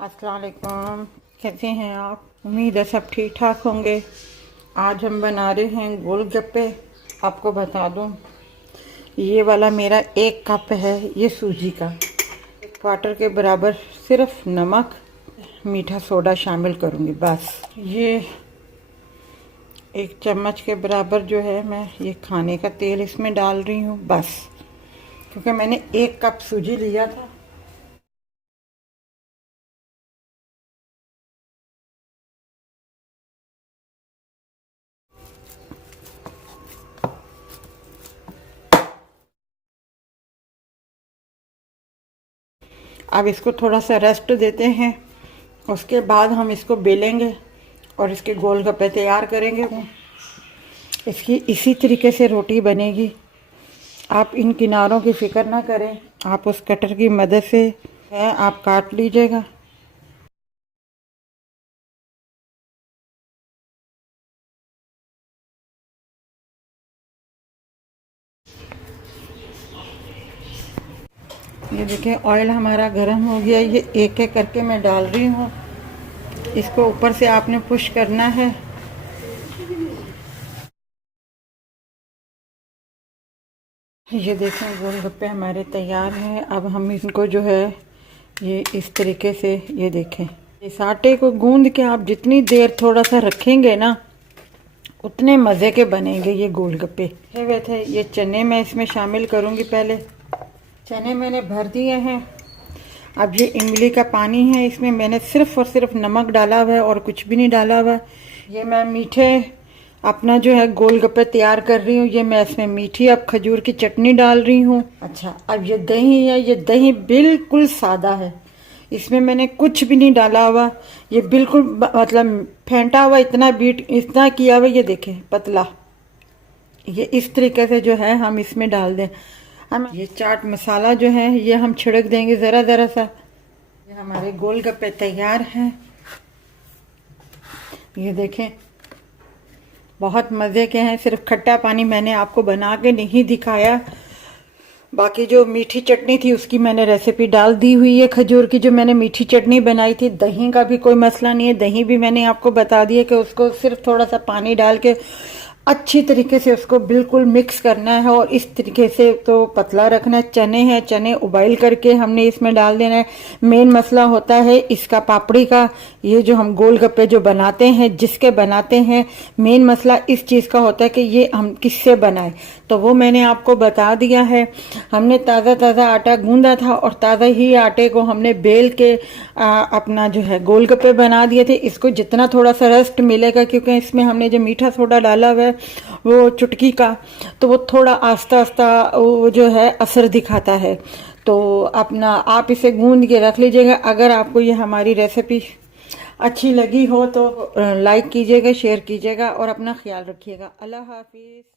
अस्सलाम वालेकुम। कैसे हैं आप? उम्मीद है सब ठीक ठाक होंगे। आज हम बना रहे हैं गोलगप्पे। आपको बता दूं, ये वाला मेरा 1 कप है, ये सूजी का। 1 क्वार्टर के बराबर सिर्फ नमक, मीठा सोडा शामिल करूँगी बस। ये 1 चम्मच के बराबर जो है मैं ये खाने का तेल इसमें डाल रही हूँ बस, क्योंकि मैंने 1 कप सूजी लिया था। अब इसको थोड़ा सा रेस्ट देते हैं, उसके बाद हम इसको बेलेंगे और इसके गोलगप्पे तैयार करेंगे। इसकी इसी तरीके से रोटी बनेगी। आप इन किनारों की फिक्र ना करें, आप उस कटर की मदद से है आप काट लीजिएगा। ये देखिए ऑयल हमारा गर्म हो गया। ये एक एक करके मैं डाल रही हूँ। इसको ऊपर से आपने पुश करना है। ये देखें गोलगप्पे हमारे तैयार हैं। अब हम इनको जो है ये इस तरीके से, ये देखें, इस आटे को गूंद के आप जितनी देर थोड़ा सा रखेंगे ना, उतने मज़े के बनेंगे ये गोलगप्पे। हुए थे ये चने मैं इसमें शामिल करूँगी। पहले चने मैंने भर दिए हैं। अब ये इमली का पानी है, इसमें मैंने सिर्फ और सिर्फ नमक डाला हुआ है और कुछ भी नहीं डाला हुआ। ये मैं मीठे अपना जो है गोलगप्पे तैयार कर रही हूँ। ये मैं इसमें मीठी अब खजूर की चटनी डाल रही हूँ। अच्छा, अब ये दही है। ये दही बिल्कुल सादा है, इसमें मैंने कुछ भी नहीं डाला हुआ। ये बिल्कुल मतलब फेंटा हुआ, इतना बीट इतना किया हुआ। ये देखें पतला, ये इस तरीके से जो है हम इसमें डाल दें। हम ये चाट मसाला जो है ये हम छिड़क देंगे ज़रा ज़रा सा। ये हमारे गोलगप्पे तैयार हैं। ये देखें बहुत मज़े के हैं। सिर्फ खट्टा पानी मैंने आपको बना के नहीं दिखाया, बाकी जो मीठी चटनी थी उसकी मैंने रेसिपी डाल दी हुई है। खजूर की जो मैंने मीठी चटनी बनाई थी। दही का भी कोई मसला नहीं है, दही भी मैंने आपको बता दिया कि उसको सिर्फ थोड़ा सा पानी डाल के अच्छी तरीके से उसको बिल्कुल मिक्स करना है और इस तरीके से तो पतला रखना है। चने हैं, चने उबाइल करके हमने इसमें डाल देना है। मेन मसला होता है इसका पापड़ी का। ये जो हम गोलगप्पे जो बनाते हैं, जिसके बनाते हैं, मेन मसला इस चीज़ का होता है कि ये हम किससे बनाए, तो वो मैंने आपको बता दिया है। हमने ताज़ा ताज़ा आटा गूंदा था और ताज़ा ही आटे को हमने बेल के अपना जो है गोलगप्पे बना दिए थे। इसको जितना थोड़ा सा रेस्ट मिलेगा, क्योंकि इसमें हमने जो मीठा सोडा डाला हुआ है वो चुटकी का, तो वो थोड़ा आस्ता आस्ता वो जो है असर दिखाता है। तो अपना आप इसे गूंद के रख लीजिएगा। अगर आपको ये हमारी रेसिपी अच्छी लगी हो तो लाइक कीजिएगा, शेयर कीजिएगा और अपना ख्याल रखिएगा। अल्लाह हाफिज़।